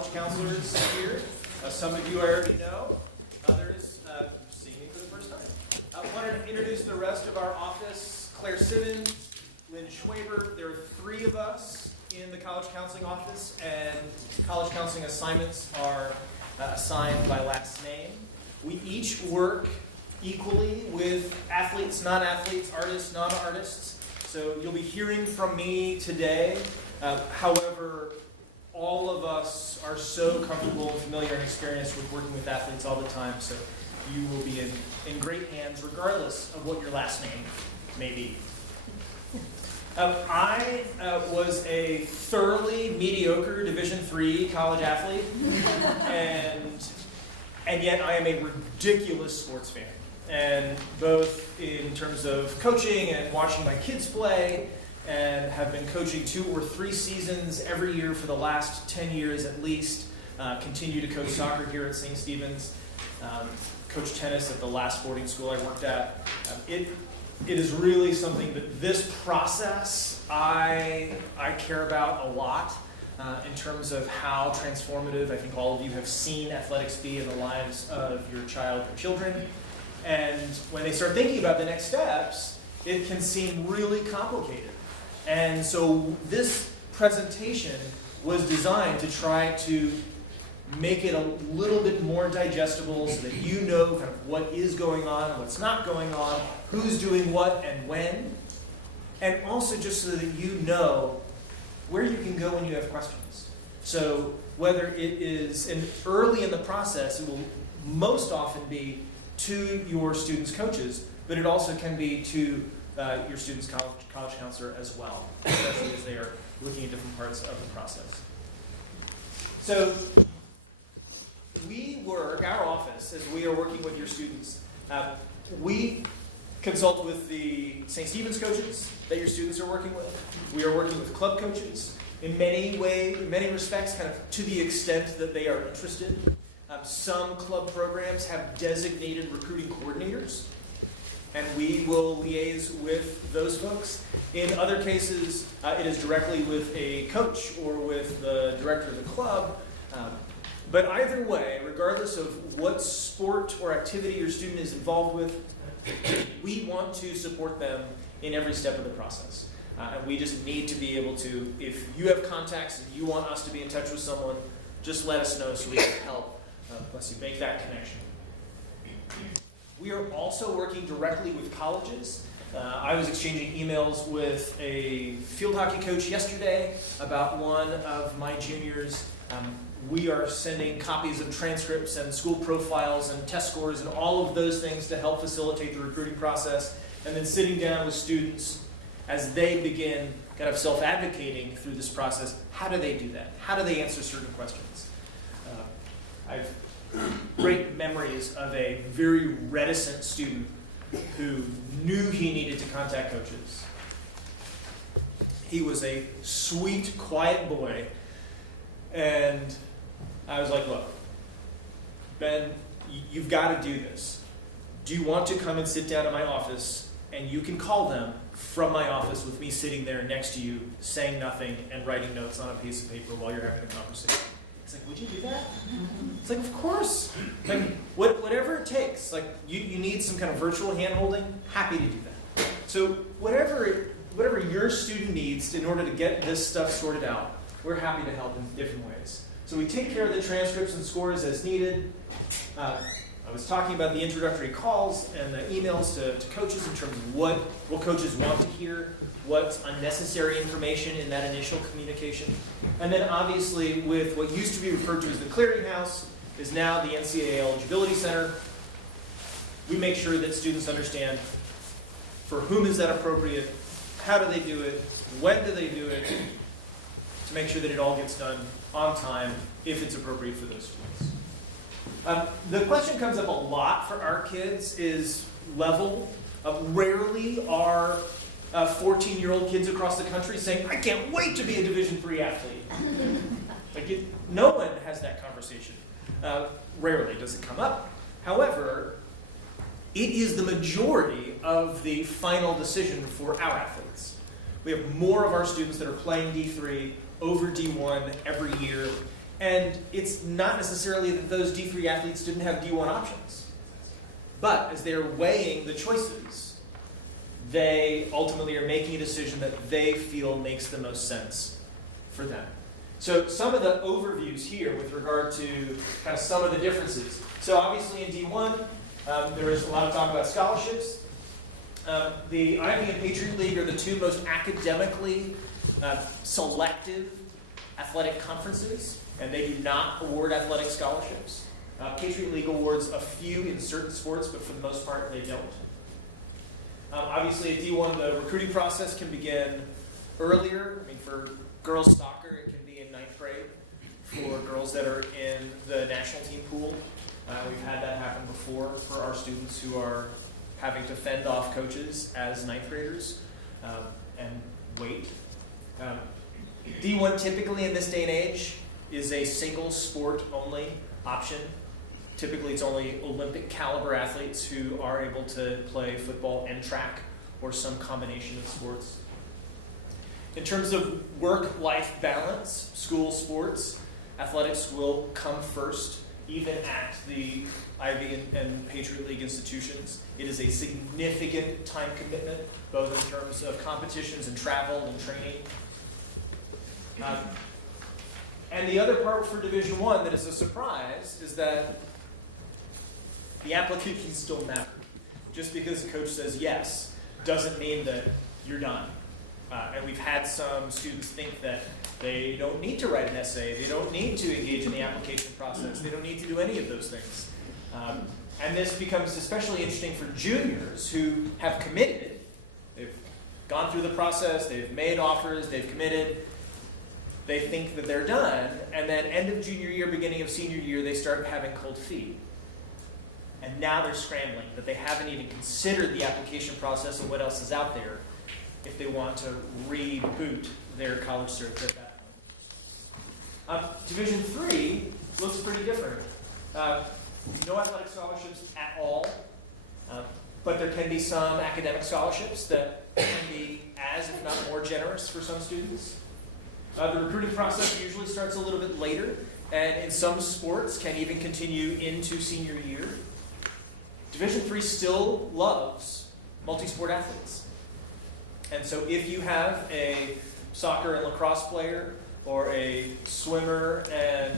college counselors here. Some of you I already know, others seeing me for the first time. I wanted to introduce the rest of our office: Claire Simmons, Lynn Schwaber. There are 3 of us in the college counseling office, and college counseling assignments are assigned by last name. We each work equally with athletes, non-athletes, artists, non-artists. So you'll be hearing from me today. However, all of us are so comfortable and familiar and experienced with working with athletes all the time, so you will be in great hands regardless of what your last name may be. I was a thoroughly mediocre Division III college athlete, and yet I am a ridiculous sports fan. And both in terms of coaching and watching my kids play, and have been coaching 2 or 3 seasons every year for the last 10 years at least. Continue to coach soccer here at St. Stephen's. Coach tennis at the last boarding school I worked at. It is really something that this process I care about a lot in terms of how transformative I think all of you have seen athletics be in the lives of your child or children. And when they start thinking about the next steps, it can seem really complicated. And so this presentation was designed to try to make it a little bit more digestible so that you know kind of what is going on, what's not going on, who's doing what and when, and also just so that you know where you can go when you have questions. So whether it is early in the process, it will most often be to your students' coaches, but it also can be to your students' college counselor as well, especially as they are looking at different parts of the process. So we work, our office, as we are working with your students, we consult with the St. Stephen's coaches that your students are working with. We are working with club coaches in many respects, kind of to the extent that they are interested. Some club programs have designated recruiting coordinators, and we will liaise with those folks. In other cases, it is directly with a coach or with the director of the club. But either way, regardless of what sport or activity your student is involved with, we want to support them in every step of the process. And we just need to be able to, if you have contacts, if you want us to be in touch with someone, just let us know so we can help make that connection. We are also working directly with colleges. I was exchanging emails with a field hockey coach yesterday about one of my juniors. We are sending copies of transcripts and school profiles and test scores and all of those things to help facilitate the recruiting process, and then sitting down with students as they begin kind of self-advocating through this process. How do they do that? How do they answer certain questions? I've great memories of a very reticent student who knew he needed to contact coaches. He was a sweet, quiet boy, and I was like, look, Ben, you've got to do this. Do you want to come and sit down in my office, and you can call them from my office with me sitting there next to you, saying nothing and writing notes on a piece of paper while you're having a conversation? He's like, would you do that? It's like, of course. Like, whatever it takes. Like, you need some kind of virtual hand-holding, happy to do that. So whatever your student needs in order to get this stuff sorted out, we're happy to help in different ways. So we take care of the transcripts and scores as needed. I was talking about the introductory calls and the emails to coaches in terms of what coaches want to hear, what's unnecessary information in that initial communication. And then obviously with what used to be referred to as the clearinghouse is now the NCAA Eligibility Center. We make sure that students understand for whom is that appropriate, how do they do it, when do they do it, to make sure that it all gets done on time if it's appropriate for those students. The question comes up a lot for our kids is level. Rarely are 14-year-old kids across the country saying, I can't wait to be a Division III athlete. No one has that conversation. Rarely does it come up. However, it is the majority of the final decision for our athletes. We have more of our students that are playing D3 over D1 every year, And it's not necessarily that those D3 athletes didn't have D1 options. But as they're weighing the choices, they ultimately are making a decision that they feel makes the most sense for them. So some of the overviews here with regard to kind of some of the differences. So obviously in D1, there is a lot of talk about scholarships. The Ivy and Patriot League are the two most academically selective athletic conferences, and they do not award athletic scholarships. Patriot League awards a few in certain sports, but for the most part they don't. Obviously at D1, the recruiting process can begin earlier. I mean, for girls soccer, it can be in 9th grade. For girls that are in the national team pool, we've had that happen before for our students who are having to fend off coaches as 9th graders and wait. D1 typically in this day and age is a single sport only option. Typically it's only Olympic caliber athletes who are able to play football and track or some combination of sports. In terms of work-life balance, school sports, athletics will come first, even at the Ivy and Patriot League institutions. It is a significant time commitment, both in terms of competitions and travel and training. And the other part for Division I that is a surprise is that the applications don't matter. Just because a coach says yes doesn't mean that you're done. And we've had some students think that they don't need to write an essay, they don't need to engage in the application process, they don't need to do any of those things. And this becomes especially interesting for juniors who have committed. They've gone through the process, they've made offers, they've committed, they think that they're done, and then end of junior year, beginning of senior year, they start having cold feet. And now they're scrambling, that they haven't even considered the application process and what else is out there if they want to reboot their college search at that point. Division III looks pretty different. No athletic scholarships at all, but there can be some academic scholarships that can be as, if not more, generous for some students. The recruiting process usually starts a little bit later, and in some sports can even continue into senior year. Division III still loves multi-sport athletes. And so if you have a soccer and lacrosse player, or a swimmer and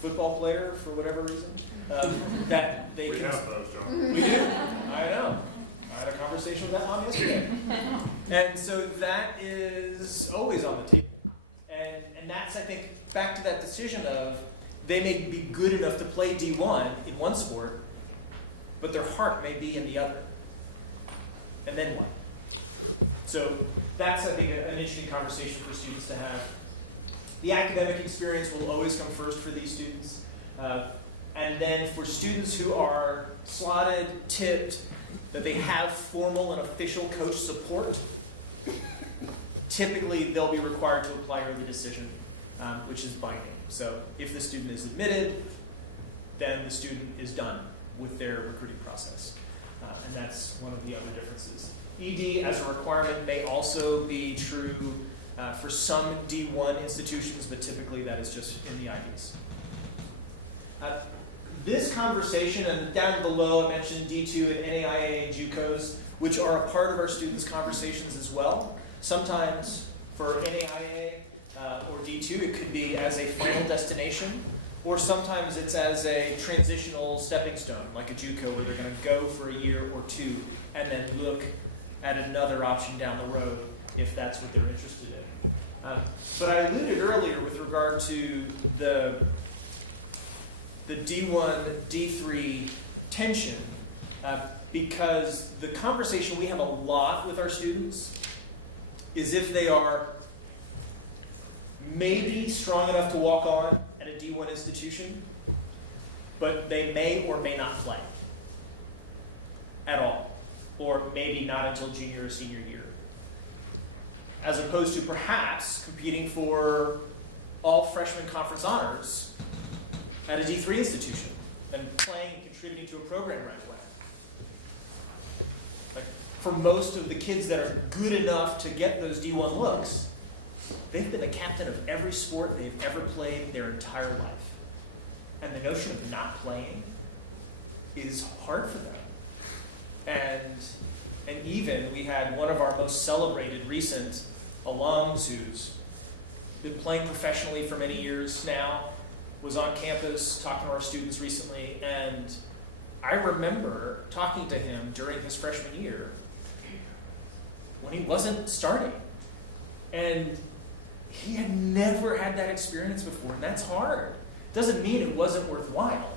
football player, for whatever reason, that they we can... We have those, John. We do. I know. I had a conversation with that mom yesterday. And so that is always on the table. And that's, I think, back to that decision of they may be good enough to play D1 in one sport, but their heart may be in the other. And then what? So that's, I think, an interesting conversation for students to have. The academic experience will always come first for these students. And then for students who are slotted, tipped, that they have formal and official coach support, typically they'll be required to apply early decision, which is binding. So if the student is admitted, then the student is done with their recruiting process. And that's one of the other differences. ED as a requirement may also be true for some D1 institutions, but typically that is just in the IVs. This conversation, and down below I mentioned D2 and NAIA and JUCOs, which are a part of our students' conversations as well. Sometimes for NAIA or D2, it could be as a final destination, or sometimes it's as a transitional stepping stone, like a JUCO, where they're going to go for a year or two and then look at another option down the road if that's what they're interested in. But I alluded earlier with regard to the D1, D3 tension, because the conversation we have a lot with our students is if they are maybe strong enough to walk on at a D1 institution, but they may or may not play at all, or maybe not until junior or senior year, as opposed to perhaps competing for all freshman conference honors at a D3 institution and playing and contributing to a program right away. Like, for most of the kids that are good enough to get those D1 looks, they've been the captain of every sport they've ever played their entire life. And the notion of not playing is hard for them. And even we had one of our most celebrated recent alums who's been playing professionally for many years now, was on campus talking to our students recently, and I remember talking to him during his freshman year when he wasn't starting. And he had never had that experience before, and that's hard. Doesn't mean it wasn't worthwhile,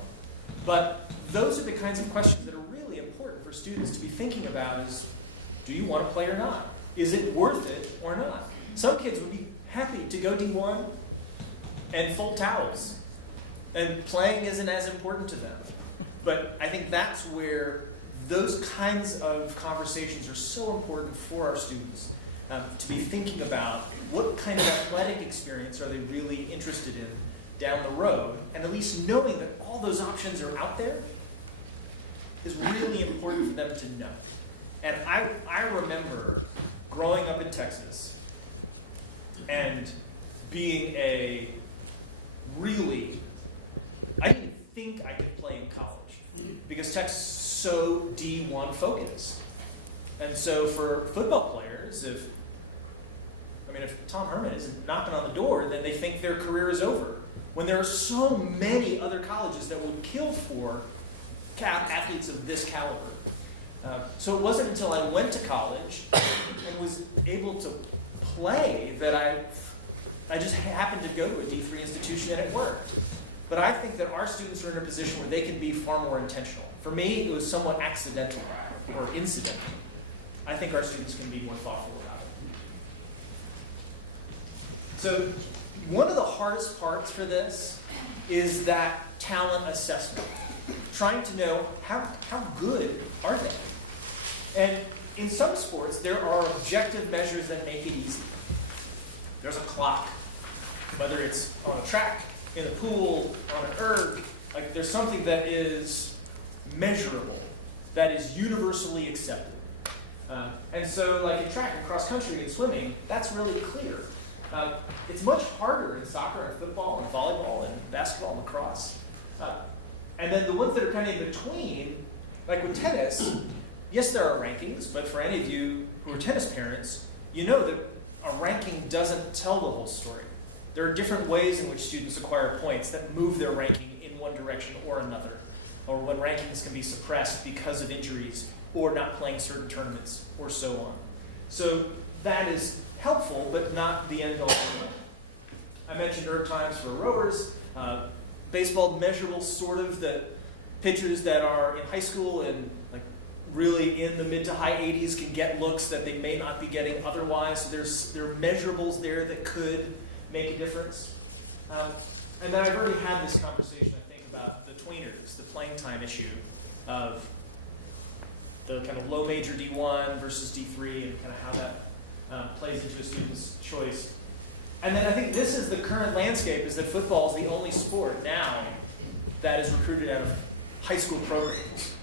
but those are the kinds of questions that are really important for students to be thinking about is, do you want to play or not? Is it worth it or not? Some kids would be happy to go D1 and fold towels, and playing isn't as important to them. But I think that's where those kinds of conversations are so important for our students, to be thinking about what kind of athletic experience are they really interested in down the road, and at least knowing that all those options are out there is really important for them to know. And I remember growing up in Texas and being a really, I didn't think I could play in college because Tech's so D1 focused. And so for football players, if Tom Herman isn't knocking on the door, then they think their career is over. When there are so many other colleges that would kill for athletes of this caliber. So it wasn't until I went to college and was able to play that I just happened to go to a D3 institution and it worked. But I think that our students are in a position where they can be far more intentional. For me, it was somewhat accidental or incidental. I think our students can be more thoughtful about it. So one of the hardest parts for this is that talent assessment. Trying to know how good are they? And in some sports, there are objective measures that make it easy. There's a clock, whether it's on a track, in a pool, on an erg, like there's something that is measurable, that is universally accepted. And so like in track and cross country and swimming, that's really clear. It's much harder in soccer and football and volleyball and basketball and lacrosse. And then the ones that are kind of in between, like with tennis, yes, there are rankings, but for any of you who are tennis parents, you know that a ranking doesn't tell the whole story. There are different ways in which students acquire points that move their ranking in one direction or another, or when rankings can be suppressed because of injuries or not playing certain tournaments or so on. So that is helpful, but not the end all. I mentioned erg times for rowers. Baseball measurable, sort of, that pitchers that are in high school and like really in the mid to high 80s can get looks that they may not be getting otherwise. So there are measurables there that could make a difference. And then I've already had this conversation, I think, about the tweeners, the playing time issue of the kind of low major D1 versus D3 and kind of how that plays into a student's choice. And then I think this is the current landscape, is that football is the only sport now that is recruited out of high school programs.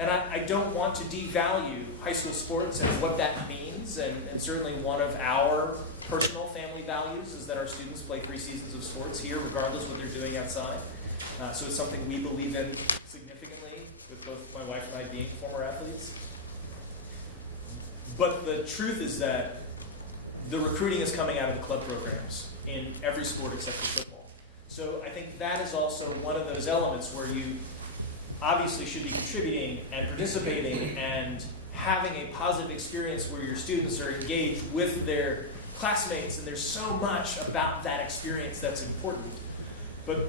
And I don't want to devalue high school sports and what that means, and certainly one of our personal family values is that our students play 3 seasons of sports here, regardless of what they're doing outside. So it's something we believe in significantly, with both my wife and I being former athletes. But the truth is that the recruiting is coming out of the club programs in every sport except for football. So I think that is also one of those elements where you obviously should be contributing and participating and having a positive experience where your students are engaged with their classmates, and there's so much about that experience that's important. But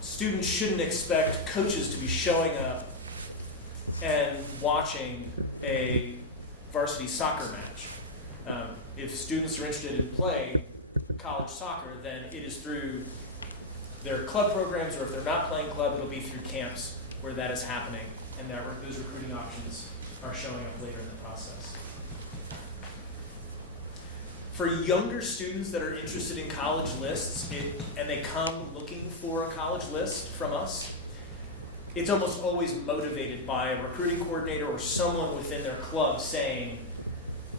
students shouldn't expect coaches to be showing up and watching a varsity soccer match. If students are interested in playing college soccer, then it is through their club programs, or if they're not playing club, it'll be through camps where that is happening, and that those recruiting options are showing up later in the process. For younger students that are interested in college lists, and they come looking for a college list from us, it's almost always motivated by a recruiting coordinator or someone within their club saying,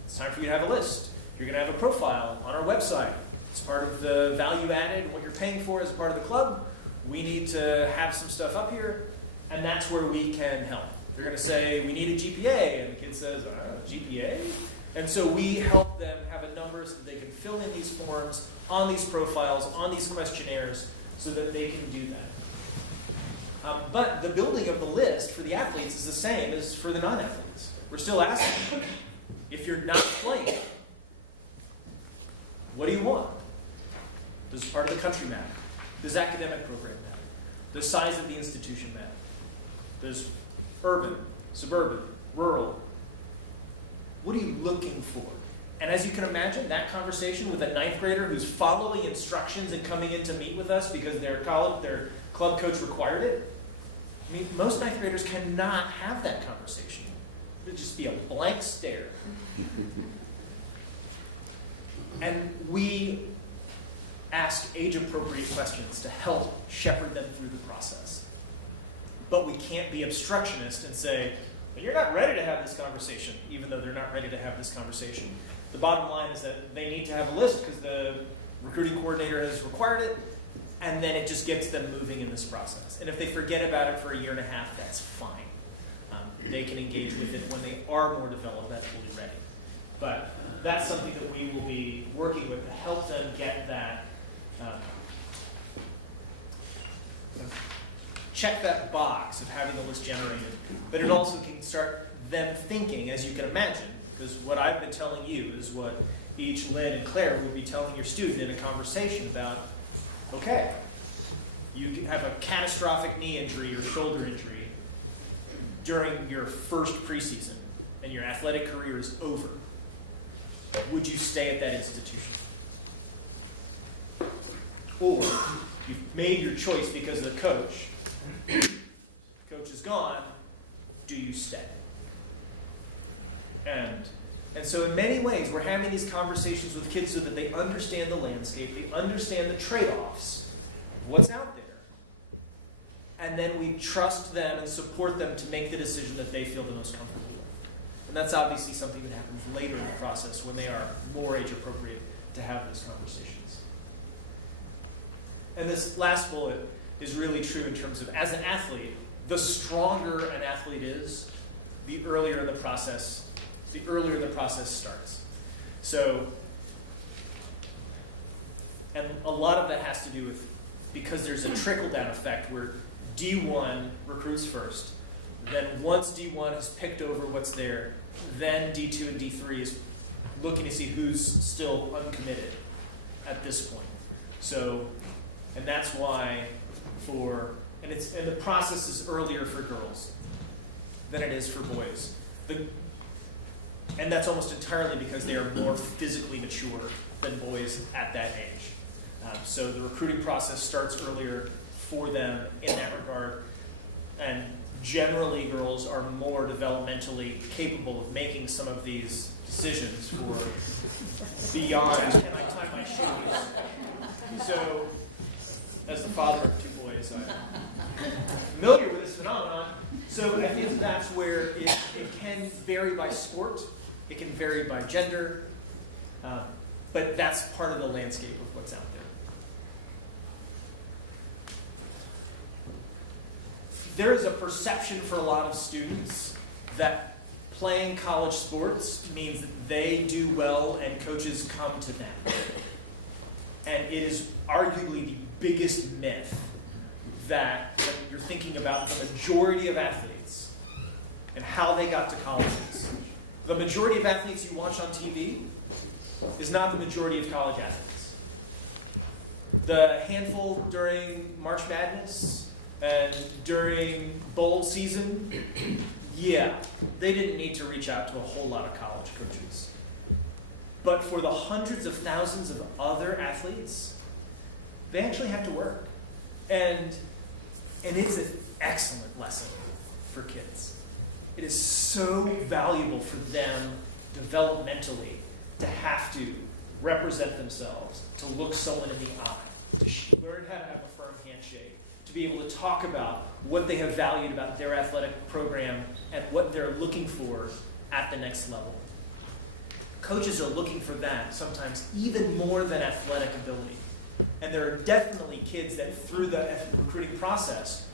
it's time for you to have a list. You're going to have a profile on our website. It's part of the value added and what you're paying for as a part of the club. We need to have some stuff up here, and that's where we can help. They're going to say, we need a GPA, and the kid says, GPA? And so we help them have a number so that they can fill in these forms on these profiles, on these questionnaires, so that they can do that. But the building of the list for the athletes is the same as for the non-athletes. We're still asking, if you're not playing, what do you want? Does part of the country matter? Does academic program matter? Does size of the institution matter? Does urban, suburban, rural? What are you looking for? And as you can imagine, that conversation with a 9th grader who's following instructions and coming in to meet with us because their club coach required it, I mean, most 9th graders cannot have that conversation. It would just be a blank stare. And we ask age-appropriate questions to help shepherd them through the process. But we can't be obstructionist and say, well, you're not ready to have this conversation, even though they're not ready to have this conversation. The bottom line is that they need to have a list because the recruiting coordinator has required it, and then it just gets them moving in this process. And if they forget about it for a year and a half, that's fine. They can engage with it when they are more developed, that's fully ready. But that's something that we will be working with to help them get that, check that box of having the list generated. But it also can start them thinking, as you can imagine, because what I've been telling you is what each Lynn and Claire would be telling your student in a conversation about, okay, you have a catastrophic knee injury or shoulder injury during your first preseason and your athletic career is over. Would you stay at that institution? Or you've made your choice because of the coach. Coach is gone. Do you stay? And so in many ways, we're having these conversations with kids so that they understand the landscape, they understand the trade-offs of what's out there. And then we trust them and support them to make the decision that they feel the most comfortable with. And that's obviously something that happens later in the process when they are more age appropriate to have those conversations. And this last bullet is really true in terms of, as an athlete, the stronger an athlete is, the earlier the process starts. So, and a lot of that has to do with, because there's a trickle-down effect where D1 recruits first, then once D1 has picked over what's there, then D2 and D3 is looking to see who's still uncommitted at this point. So, and that's why and the process is earlier for girls than it is for boys. And that's almost entirely because they are more physically mature than boys at that age. So the recruiting process starts earlier for them in that regard. And generally, girls are more developmentally capable of making some of these decisions for beyond, can I tie my shoes? So, as the father of 2 boys, I'm familiar with this phenomenon. So I think that's where it can vary by sport. It can vary by gender. But that's part of the landscape of what's out there. There is a perception for a lot of students that playing college sports means that they do well and coaches come to them. And it is arguably the biggest myth that when you're thinking about the majority of athletes and how they got to colleges. The majority of athletes you watch on TV is not the majority of college athletes. The handful during March Madness and during bowl season, yeah, they didn't need to reach out to a whole lot of college coaches. But for the hundreds of thousands of other athletes, they actually have to work. And it's an excellent lesson for kids. It is so valuable for them developmentally to have to represent themselves, to look someone in the eye, to learn how to have a firm handshake, to be able to talk about what they have valued about their athletic program and what they're looking for at the next level. coaches are looking for that sometimes even more than athletic ability. And there are definitely kids that through the recruiting process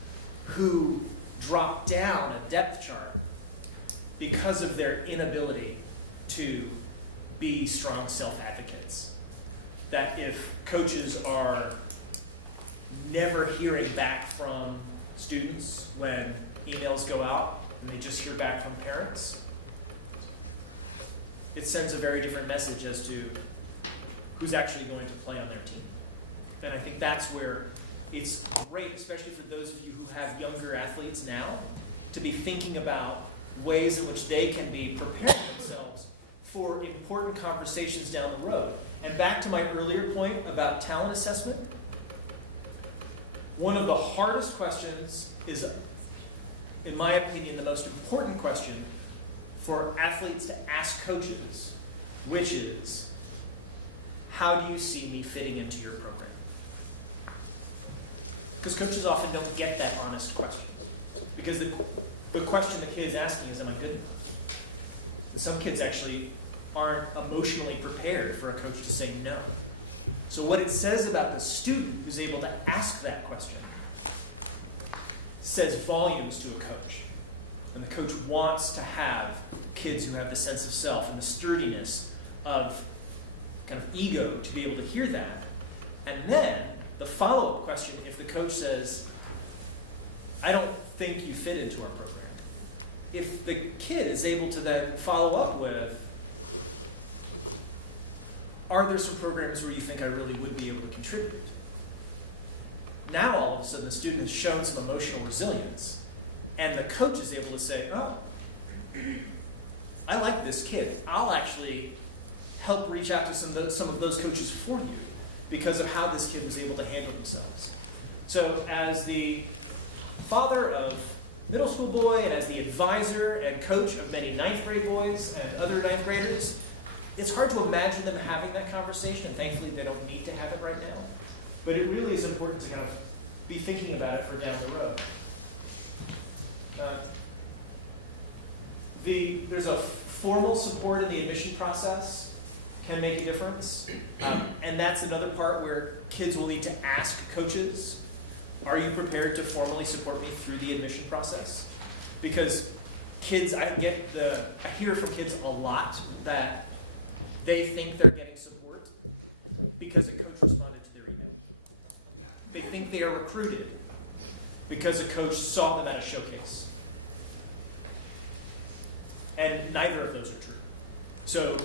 who drop down a depth chart because of their inability to be strong self-advocates. That if coaches are never hearing back from students when emails go out and they just hear back from parents, it sends a very different message as to who's actually going to play on their team. And I think that's where it's great, especially for those of you who have younger athletes now, to be thinking about ways in which they can be preparing themselves for important conversations down the road. And back to my earlier point about talent assessment, one of the hardest questions is, in my opinion, the most important question for athletes to ask coaches, which is, how do you see me fitting into your program? Because coaches often don't get that honest question. Because the question the kid is asking is, am I good enough? And some kids actually aren't emotionally prepared for a coach to say no. So what it says about the student who's able to ask that question says volumes to a coach. And the coach wants to have kids who have the sense of self and the sturdiness of kind of ego to be able to hear that. And then the follow-up question, if the coach says, I don't think you fit into our program, if the kid is able to then follow up with, are there some programs where you think I really would be able to contribute? Now all of a sudden the student has shown some emotional resilience, and the coach is able to say, oh, I like this kid. I'll actually help reach out to some of those coaches for you because of how this kid was able to handle themselves. So as the father of middle school boy and as the advisor and coach of many ninth grade boys and other ninth graders, it's hard to imagine them having that conversation, and thankfully they don't need to have it right now. But it really is important to kind of be thinking about it for down the road. There's a formal support in the admission process can make a difference. And that's another part where kids will need to ask coaches, are you prepared to formally support me through the admission process? Because kids, I hear from kids a lot that they think they're getting support because a coach responded to their email. They think they are recruited because a coach saw them at a showcase. And neither of those are true. So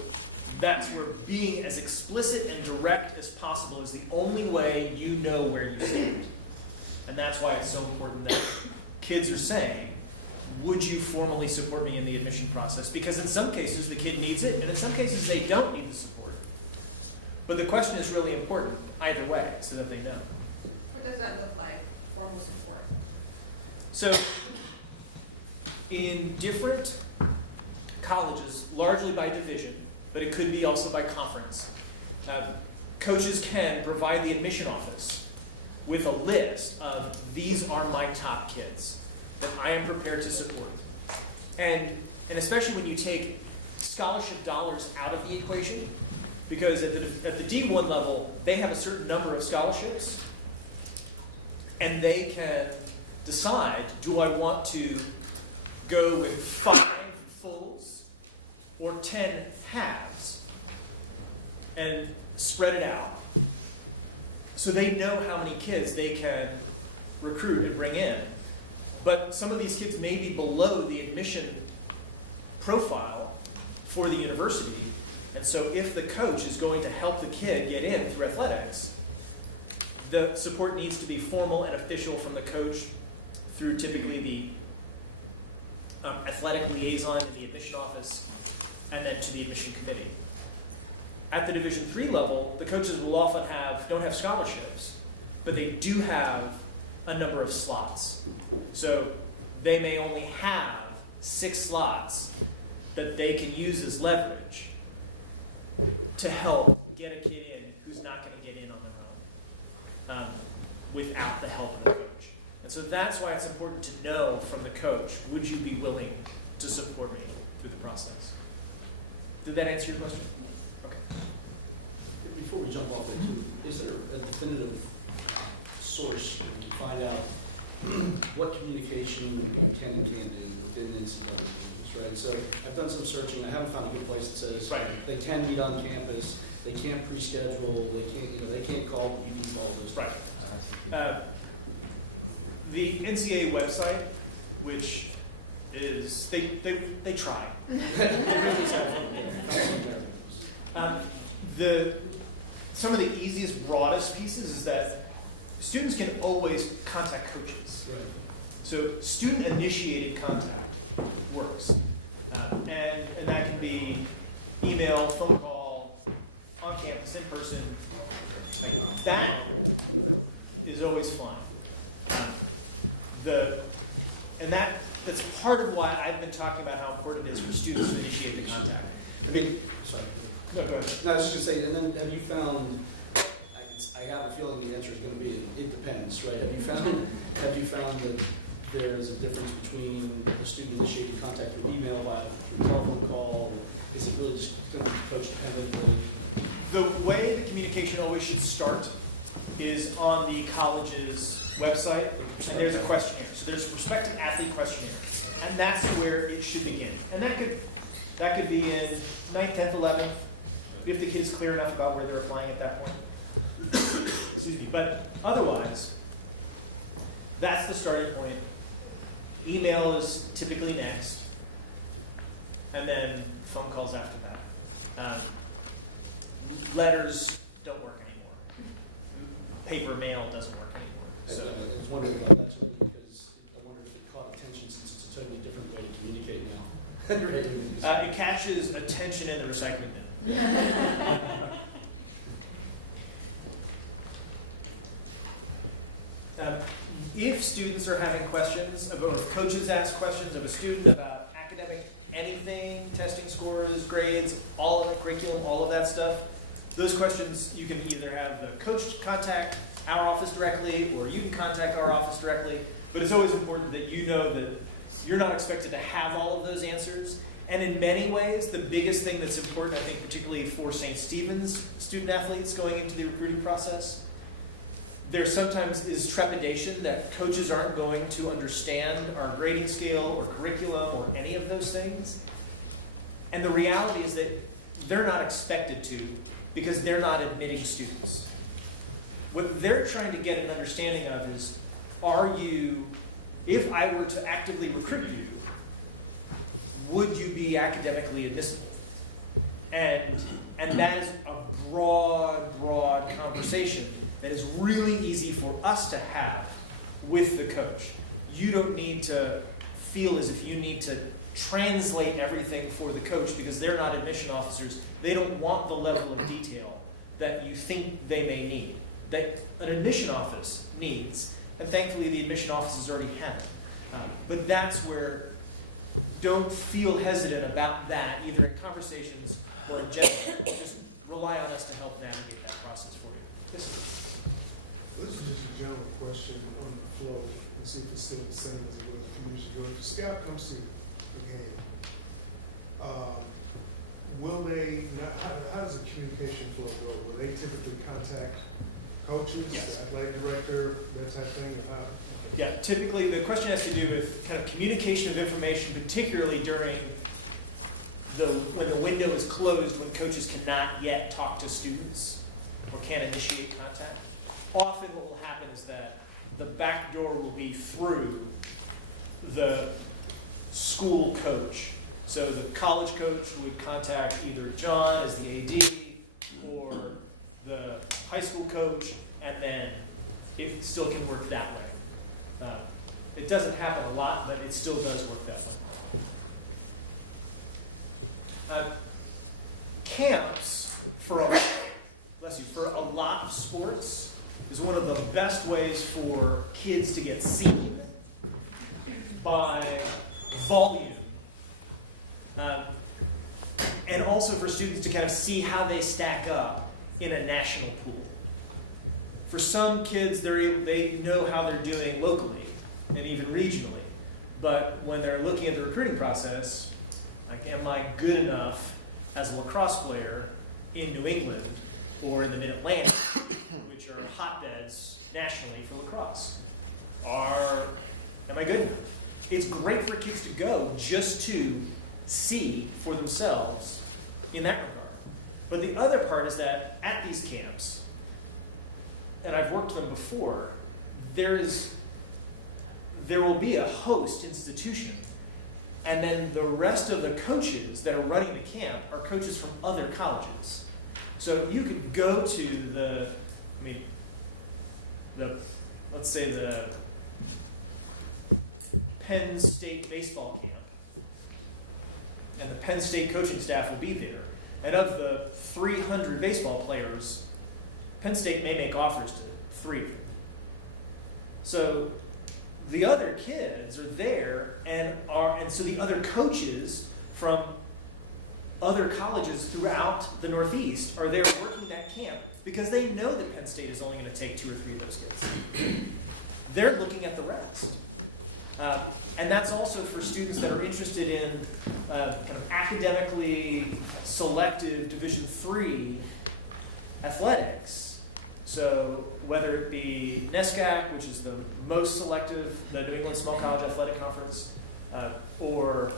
that's where being as explicit and direct as possible is the only way you know where you stand. And that's why it's so important that kids are saying, would you formally support me in the admission process? Because in some cases the kid needs it, and in some cases they don't need the support. But the question is really important either way, so that they know. What does that look like, formal support? So in different colleges, largely by division, but it could be also by conference, coaches can provide the admission office with a list of these are my top kids that I am prepared to support. And especially when you take scholarship dollars out of the equation, because at the D1 level, they have a certain number of scholarships, and they can decide, do I want to go with 5 fulls or 10 halves and spread it out so they know how many kids they can recruit and bring in. But some of these kids may be below the admission profile for the university. And so if the coach is going to help the kid get in through athletics, the support needs to be formal and official from the coach through typically the athletic liaison in the admission office and then to the admission committee. At the Division III level, the coaches will often don't have scholarships, but they do have a number of slots. So they may only have 6 slots that they can use as leverage to help get a kid in who's not going to get in on their own without the help of the coach. And so that's why it's important to know from the coach, would you be willing to support me through the process? Did that answer your question? Okay. Before we jump off there too, is there a definitive source to find out what communication you can and can't do within NCAA, right? So I've done some searching, I haven't found a good place that says Right. they can meet on campus, they can't pre-schedule, they can't call, but you can call those. Right. The NCAA website, which is, they try. They really try. Some of the easiest, broadest pieces is that students can always contact coaches. Right. So student-initiated contact works. And that can be email, phone call, on campus, in person. Like, that is always fun. That's part of why I've been talking about how important it is for students to initiate the contact. I mean, Sorry. no, go ahead. No, I was just gonna say, and then have you found, I have a feeling the answer is gonna be, it depends, right? Have you found that there's a difference between the student initiated contact through email, through telephone call, or is it really just gonna be coach dependent? The way the communication always should start is on the college's website, and there's a questionnaire. So there's a prospective athlete questionnaire, and that's where it should begin. And that could be in 9th, 10th, 11th, if the kid is clear enough about where they're applying at that point. Excuse me. But otherwise, that's the starting point. Email is typically next, and then phone calls after that. Letters don't work anymore. Paper mail doesn't work anymore. So I was wondering about that too, because I wondered if it caught attention since it's a totally different way to communicate now. it catches attention in the recycling bin. If students are having questions, or if coaches ask questions of a student about academic anything, testing scores, grades, all of the curriculum, all of that stuff, those questions you can either have the coach contact our office directly, or you can contact our office directly, but it's always important that you know that you're not expected to have all of those answers. And in many ways, the biggest thing that's important, I think, particularly for St. Stephen's student athletes going into the recruiting process, there sometimes is trepidation that coaches aren't going to understand our grading scale or curriculum or any of those things. And the reality is that they're not expected to, because they're not admitting students. What they're trying to get an understanding of is, are you, if I were to actively recruit you, would you be academically admissible? And that is a broad conversation that is really easy for us to have with the coach. You don't need to feel as if you need to translate everything for the coach, because they're not admission officers. They don't want the level of detail that you think they may need, that an admission office needs, and thankfully the admission offices already have it. But that's where, don't feel hesitant about that, either in conversations or in general. Just rely on us to help navigate that process for you. Yes, sir. This is just a general question on the flow, and see if it's still the same as it was a few years ago. If a scout comes to a game, will they, how does the communication flow go? Will they typically contact coaches, Yes. the athletic director, that type of thing? Or how? Yeah, typically the question has to do with kind of communication of information, particularly during when the window is closed, when coaches cannot yet talk to students or can't initiate contact. Often what will happen is that the back door will be through the school coach. So the college coach would contact either John as the AD or the high school coach, and then it still can work that way. It doesn't happen a lot, but it still does work that way. Camps, for a lot of sports, is one of the best ways for kids to get seen by volume. And also for students to kind of see how they stack up in a national pool. For some kids, they know how they're doing locally and even regionally. But when they're looking at the recruiting process, like, am I good enough as a lacrosse player in New England or in the Mid-Atlantic, which are hotbeds nationally for lacrosse, am I good enough? It's great for kids to go just to see for themselves in that regard. But the other part is that at these camps, and I've worked them before, there will be a host institution, and then the rest of the coaches that are running the camp are coaches from other colleges. So you could go to let's say the Penn State baseball camp, and the Penn State coaching staff will be there. And of the 300 baseball players, Penn State may make offers to 3 of them. So the other kids are there, and so the other coaches from other colleges throughout the Northeast are there working that camp because they know that Penn State is only going to take 2 or 3 of those kids. They're looking at the rest. And that's also for students that are interested in kind of academically selective Division III athletics. So whether it be NESCAC, which is the most selective, the New England Small College Athletic Conference, or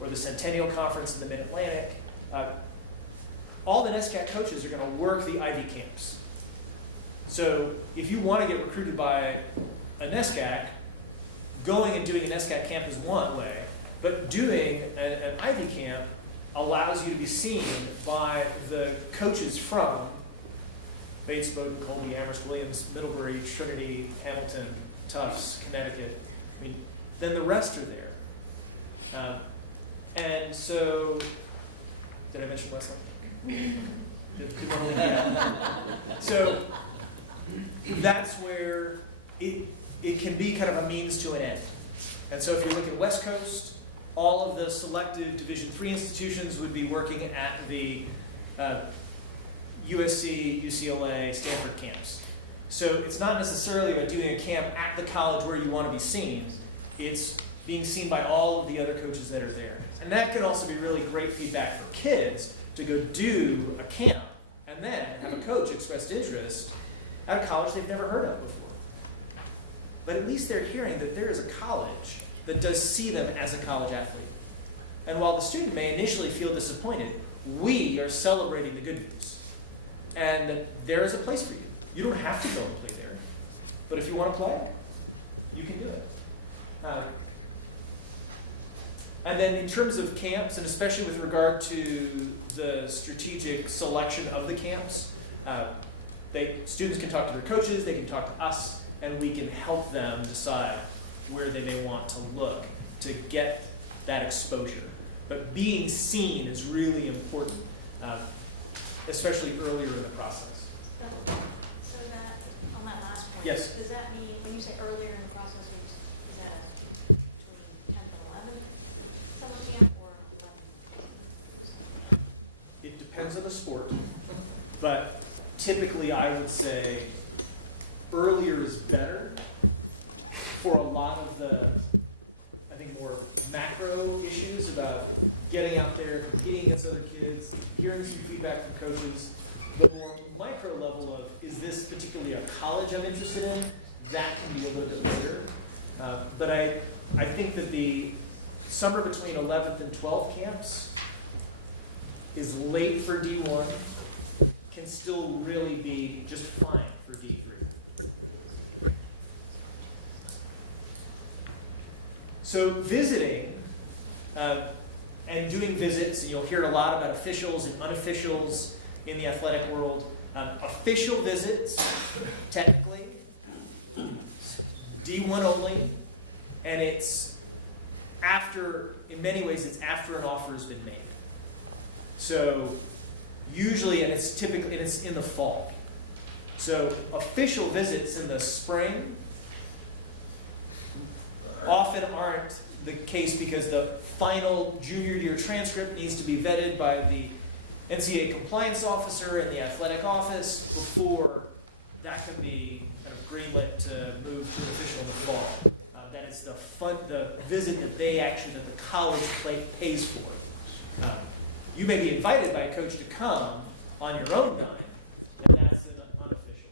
the Centennial Conference in the Mid-Atlantic, all the NESCAC coaches are going to work the Ivy camps. So if you want to get recruited by a NESCAC, going and doing an NESCAC camp is one way, but doing an Ivy camp allows you to be seen by the coaches from Bates, Bowdoin, Colby, Amherst, Williams, Middlebury, Trinity, Hamilton, Tufts, Connecticut. I mean, then the rest are there. And so, did I mention Westland? So that's where it can be kind of a means to an end. And so if you look at West Coast, all of the selective Division III institutions would be working at the USC, UCLA, Stanford camps. So it's not necessarily about doing a camp at the college where you want to be seen. It's being seen by all of the other coaches that are there. And that can also be really great feedback for kids to go do a camp and then have a coach express interest at a college they've never heard of before. But at least they're hearing that there is a college that does see them as a college athlete. And while the student may initially feel disappointed, we are celebrating the good news. And that there is a place for you. You don't have to go and play there. But if you want to play, you can do it. And then in terms of camps, and especially with regard to the strategic selection of the camps, students can talk to their coaches, they can talk to us, and we can help them decide where they may want to look to get that exposure. But being seen is really important, especially earlier in the process. So that, on that last point, Yes. Does that mean, when you say earlier in the process, is that between 10th and 11th summer camp or 11th? It depends on the sport, but typically I would say earlier is better for a lot of the, I think, more macro issues about getting out there, competing against other kids, hearing some feedback from coaches. The more micro level of, is this particularly a college I'm interested in? That can be a little bit later. But I think that the summer between 11th and 12th camps is late for D1, can still really be just fine for D3. So visiting and doing visits, and you'll hear a lot about officials and unofficials in the athletic world. Official visits, technically, D1 only, and it's after, in many ways, it's after an offer has been made. So usually, and it's typically, and it's in the fall. So official visits in the spring often aren't the case because the final junior year transcript needs to be vetted by the NCAA compliance officer and the athletic office before that can be kind of greenlit to move to an official in the fall. That is the visit that the college pays for. You may be invited by a coach to come on your own dime, and that's an unofficial.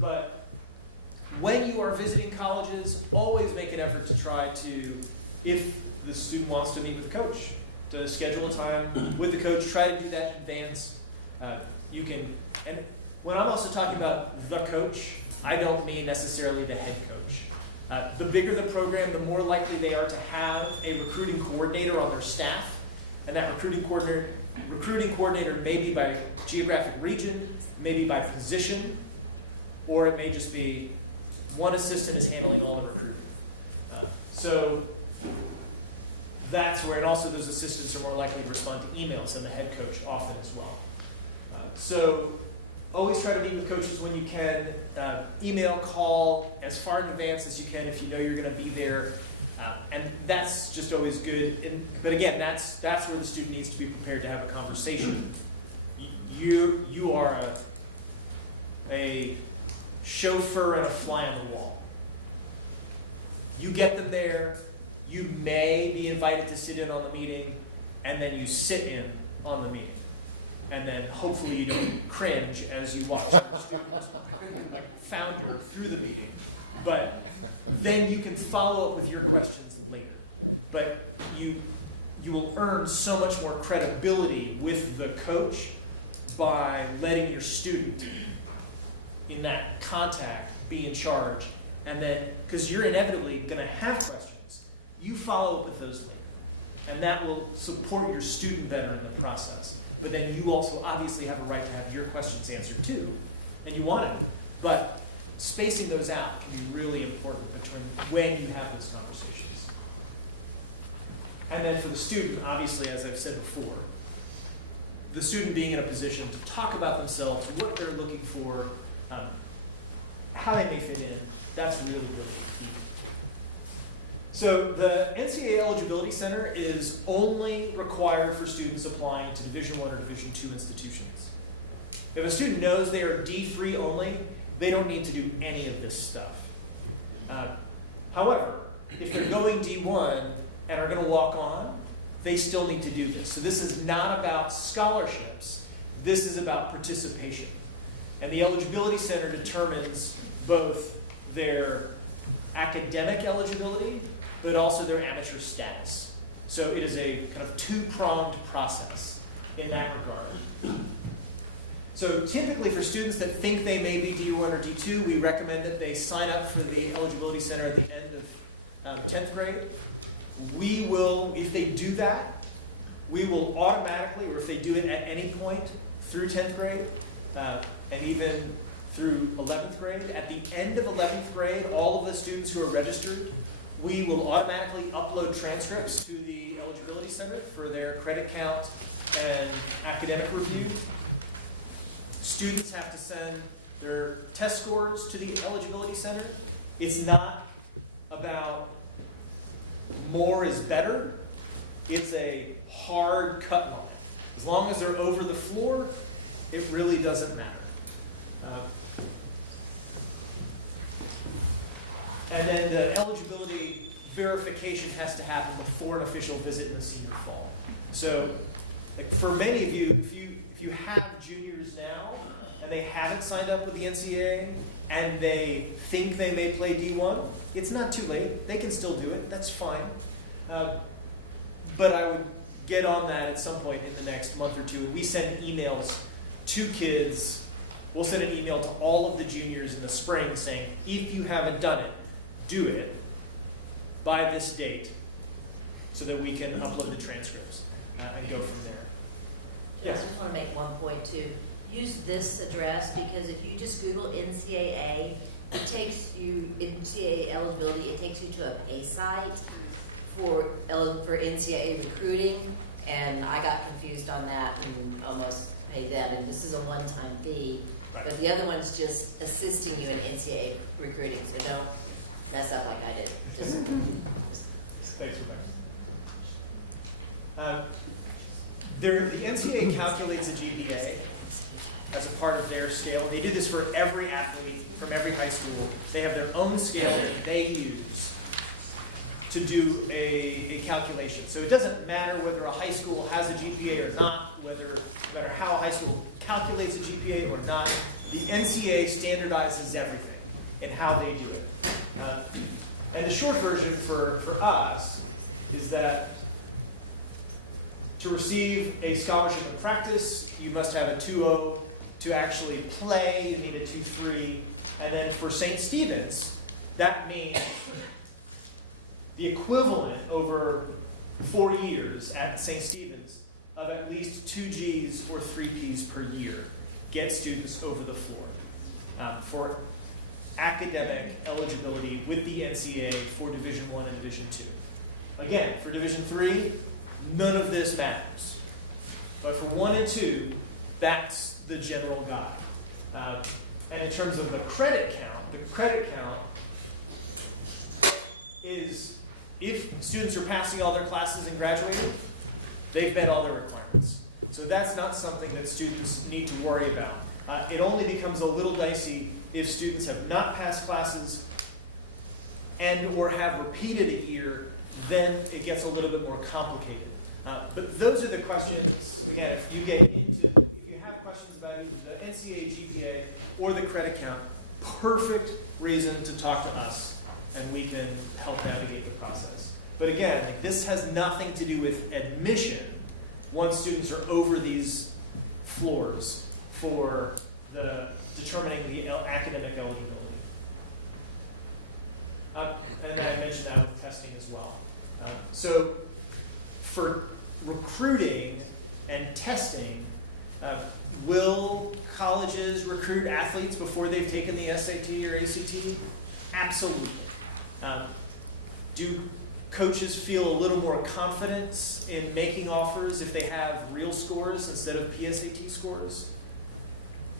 But when you are visiting colleges, always make an effort to try to, if the student wants to meet with the coach, to schedule a time with the coach, try to do that in advance. You can, and when I'm also talking about the coach, I don't mean necessarily the head coach. The bigger the program, the more likely they are to have a recruiting coordinator on their staff, and that recruiting coordinator may be by geographic region, maybe by position, or it may just be one assistant is handling all the recruiting. So that's where, and also those assistants are more likely to respond to emails than the head coach often as well. So always try to meet with coaches when you can. Email, call as far in advance as you can if you know you're going to be there. And that's just always good. But again, that's where the student needs to be prepared to have a conversation. You are a chauffeur and a fly on the wall. You get them there. You may be invited to sit in on the meeting, and then you sit in on the meeting. And then hopefully you don't cringe as you watch your students like founder through the meeting. But then you can follow up with your questions later. But you will earn so much more credibility with the coach by letting your student in that contact be in charge. And then, because you're inevitably going to have questions, you follow up with those later. And that will support your student better in the process. But then you also obviously have a right to have your questions answered too. And you want it. But spacing those out can be really important between when you have those conversations. And then for the student, obviously, as I've said before, the student being in a position to talk about themselves, what they're looking for, how they may fit in, that's really, really key. So the NCAA Eligibility Center is only required for students applying to Division I or Division II institutions. If a student knows they are D3 only, they don't need to do any of this stuff. However, if they're going D1 and are going to walk on, they still need to do this. So this is not about scholarships. This is about participation. And the Eligibility Center determines both their academic eligibility, but also their amateur status. So it is a kind of two-pronged process in that regard. So typically for students that think they may be D1 or D2, we recommend that they sign up for the Eligibility Center at the end of 10th grade. We will, if they do that, we will automatically, or if they do it at any point through 10th grade, and even through 11th grade, at the end of 11th grade, all of the students who are registered, we will automatically upload transcripts to the Eligibility Center for their credit count and academic review. Students have to send their test scores to the Eligibility Center. It's not about more is better. It's a hard cut line. As long as they're over the floor, it really doesn't matter. And then the eligibility verification has to happen before an official visit in the senior fall. So like for many of you, if you have juniors now and they haven't signed up with the NCAA and they think they may play D1, it's not too late. They can still do it. That's fine. But I would get on that at some point in the next month or two. We send emails to kids. We'll send an email to all of the juniors in the spring saying, if you haven't done it, do it by this date so that we can upload the transcripts and go from there. I just want to make one point too. Use this address because if you just Google NCAA, it takes you, NCAA eligibility, it takes you to a pay site for NCAA recruiting, and I got confused on that and almost paid that, and this is a one-time fee, Right. but the other one's just assisting you in NCAA recruiting, so don't mess up like I did. Just, Thanks, Rebecca. The NCAA calculates a GPA as a part of their scale. They do this for every athlete from every high school. They have their own scale that they use to do a calculation. So it doesn't matter whether a high school has a GPA or not, no matter how a high school calculates a GPA or not, the NCAA standardizes everything and how they do it. And the short version for us is that to receive a scholarship in practice, you must have a 2.0. To actually play, you need a 2.3. And then for St. Stephen's, that means the equivalent over 4 years at St. Stephen's of at least 2 Gs or 3 Ps per year get students over the floor for academic eligibility with the NCAA for Division I and Division II. Again, for Division III, none of this matters. But for 1 and 2, that's the general guide. And in terms of the credit count is if students are passing all their classes and graduating, they've met all their requirements. So that's not something that students need to worry about. It only becomes a little dicey if students have not passed classes and or have repeated a year, then it gets a little bit more complicated. But those are the questions, again, if you have questions about either the NCAA GPA or the credit count, perfect reason to talk to us, and we can help navigate the process. But again, this has nothing to do with admission once students are over these floors for determining the academic eligibility. And I mentioned that with testing as well. So for recruiting and testing, will colleges recruit athletes before they've taken the SAT or ACT? Absolutely. Do coaches feel a little more confidence in making offers if they have real scores instead of PSAT scores?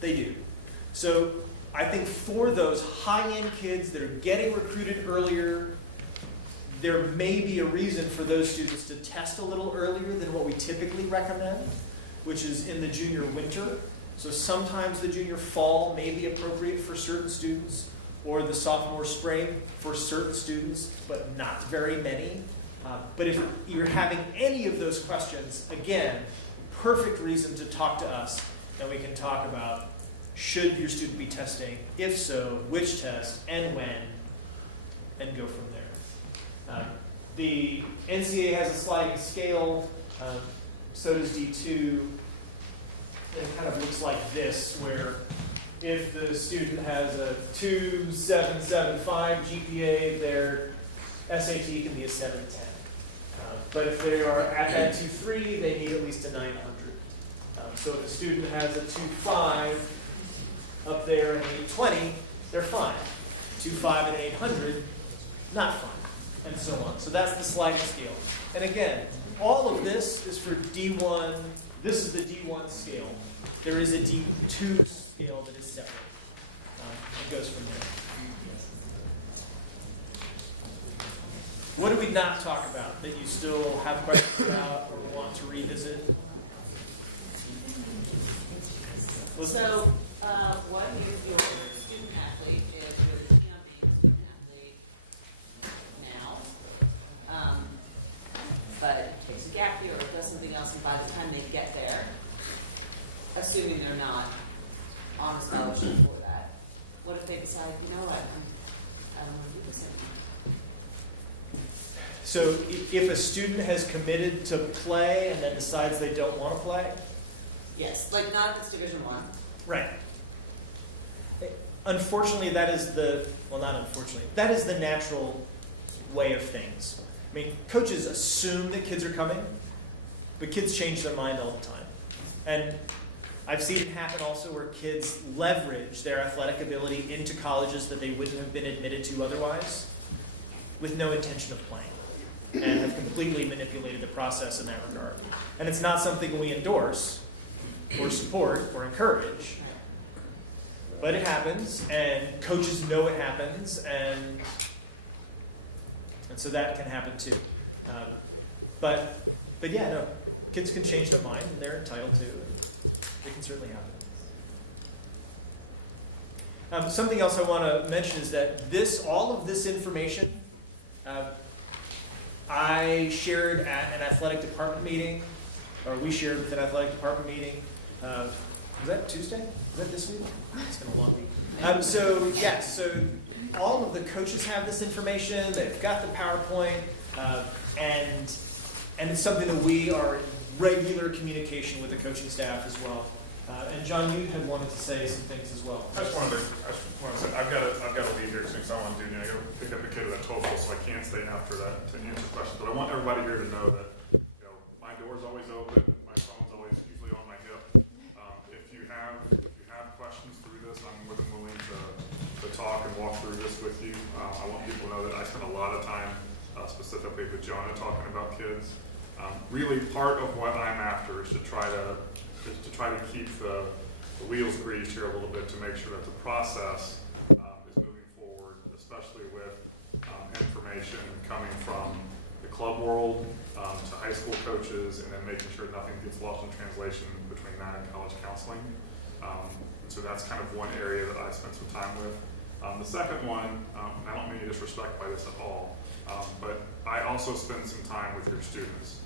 They do. So I think for those high-end kids that are getting recruited earlier, there may be a reason for those students to test a little earlier than what we typically recommend, which is in the junior winter. So sometimes the junior fall may be appropriate for certain students, or the sophomore spring for certain students, but not very many. But if you're having any of those questions, again, perfect reason to talk to us, and we can talk about should your student be testing, if so, which test, and when, and go from there. The NCAA has a sliding scale, so does D2. It kind of looks like this, where if the student has a 2.775 GPA, their SAT can be a 710. But if they are at that 2.3, they need at least a 900. So if a student has a 2.5 up there and an 820, they're fine. 2.5 and an 800, not fine, and so on. So that's the sliding scale. And again, all of this is for D1. This is the D1 scale. There is a D2 scale that is separate. It goes from there. What did we not talk about that you still have questions about or want to revisit? So, what if your student athlete is really keen on being a student athlete now, but takes a gap year or does something else, and by the time they get there, assuming they're not on a scholarship for that, what if they decide, you know what, I don't want to do this anymore? So if a student has committed to play and then decides they don't want to play? Yes, like not if it's Division I. Right. Unfortunately, that is not unfortunately, that is the natural way of things. I mean, coaches assume that kids are coming, but kids change their mind all the time. And I've seen it happen also where kids leverage their athletic ability into colleges that they wouldn't have been admitted to otherwise with no intention of playing, and have completely manipulated the process in that regard. And it's not something we endorse or support or encourage, but it happens, and coaches know it happens, and so that can happen too. But yeah, no, kids can change their mind, and they're entitled to, and it can certainly happen. Something else I want to mention is that all of this information I shared at an athletic department meeting, or we shared with an athletic department meeting. Was that Tuesday? Was that this week? It's been a long week. So yes, so all of the coaches have this information. They've got the PowerPoint, and it's something that we are in regular communication with the coaching staff as well. And John, you had wanted to say some things as well. I just wanted to say, I've got to leave here soon, so I want to do, I got to pick up the kid at TOEFL, so I can't stay after that to answer questions. But I want everybody here to know that, my door's always open, my phone's always usually on my hip. If you have questions through this, I'm more than willing to talk and walk through this with you. I want people to know that I spend a lot of time specifically with Jonah talking about kids. Really, part of what I'm after is to try to keep the wheels greased here a little bit to make sure that the process is moving forward, especially with information coming from the club world to high school coaches, and then making sure nothing gets lost in translation between that and college counseling. So that's kind of one area that I spent some time with. The second one, and I don't mean to disrespect by this at all, but I also spend some time with your students.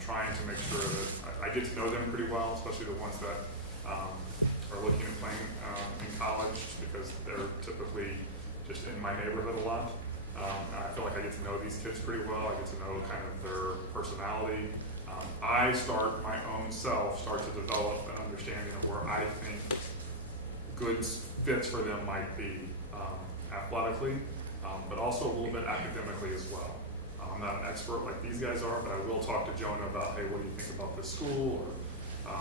Trying to make sure that I get to know them pretty well, especially the ones that are looking at playing in college, because they're typically just in my neighborhood a lot. And I feel like I get to know these kids pretty well. I get to know kind of their personality. I start to develop an understanding of where I think good fits for them might be athletically, but also a little bit academically as well. I'm not an expert like these guys are, but I will talk to Jonah about, hey, what do you think about this school, or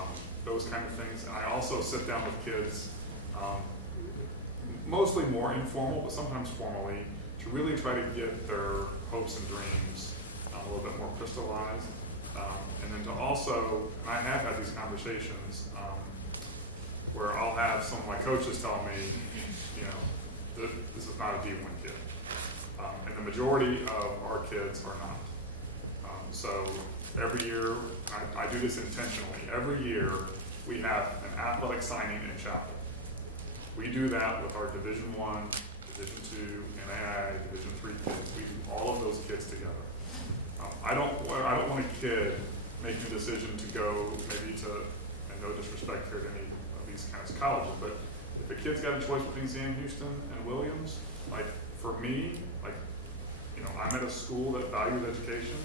those kind of things. And I also sit down with kids, mostly more informal, but sometimes formally, to really try to get their hopes and dreams a little bit more crystallized. And then to also, and I have had these conversations where I'll have some of my coaches tell me, this is not a D1 kid. And the majority of our kids are not. So every year, I do this intentionally. Every year, we have an athletic signing in chapel. We do that with our Division I, Division II, NAIA, Division III kids. We do all of those kids together. I don't want a kid making a decision to go maybe to, and no disrespect here to any of these kinds of colleges, but if a kid's got a choice between Sam Houston and Williams, like for me, I'm at a school that values education.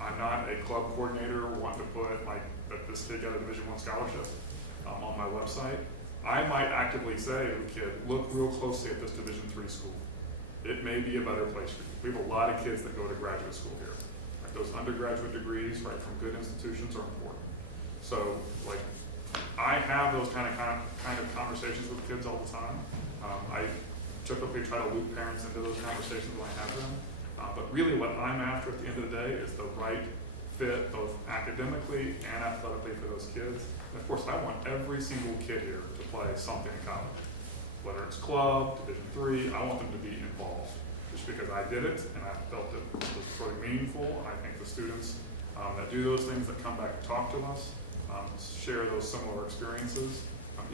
I'm not a club coordinator wanting to put that this kid got a Division I scholarship on my website. I might actively say to the kid, look real closely at this Division III school. It may be a better place for you. We have a lot of kids that go to graduate school here. Those undergraduate degrees, from good institutions are important. So, I have those kind of conversations with kids all the time. I typically try to loop parents into those conversations when I have them. But really what I'm after at the end of the day is the right fit, both academically and athletically for those kids. And of course, I want every single kid here to play something in college. Whether it's club, Division III, I want them to be involved. Just because I did it and I felt it was really meaningful. And I think the students that do those things, that come back and talk to us, share those similar experiences.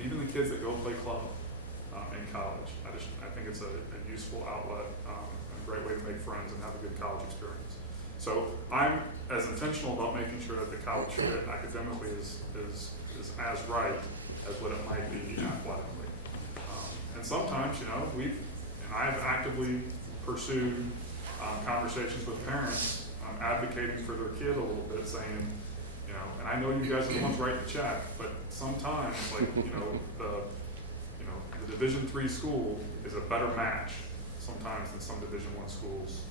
Even the kids that go play club in college. I think it's a useful outlet and a great way to make friends and have a good college experience. So I'm as intentional about making sure that the college fit academically is as right as what it might be athletically. And sometimes, I've actively pursued conversations with parents advocating for their kid a little bit, saying, and I know you guys are the ones writing the check, but sometimes, the Division III school is a better match sometimes than some Division I schools,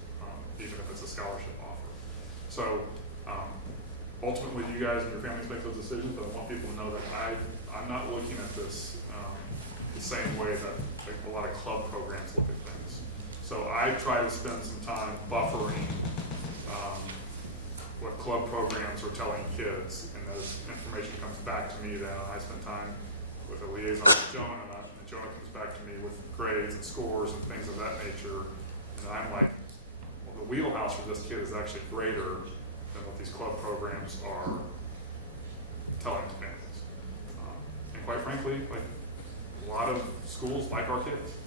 even if it's a scholarship offer. So ultimately, you guys and your families make those decisions, but I want people to know that I'm not looking at this the same way that a lot of club programs look at things. So I try to spend some time buffering what club programs are telling kids, and as information comes back to me, then I spend time with a liaison with Jonah, and Jonah comes back to me with grades and scores and things of that nature, and I'm like, well, the wheelhouse for this kid is actually greater than what these club programs are telling to families. And quite frankly, a lot of schools like our kids,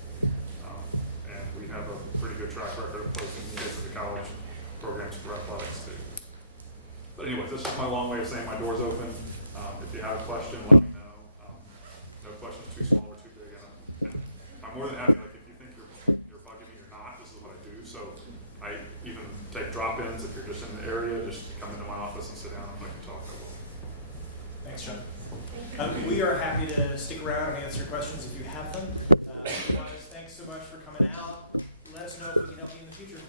and we have a pretty good track record of placing kids at the college programs for athletics too. But anyways, this is my long way of saying my door's open. If you have a question, let me know. No question's too small or too big. And I'm more than happy, like if you think you're bugging me or not, this is what I do. So I even take drop-ins. If you're just in the area, just come into my office and sit down and we can talk. Thanks, John. We are happy to stick around and answer questions if you have them. Otherwise, thanks so much for coming out. Let us know if we can help you in the future.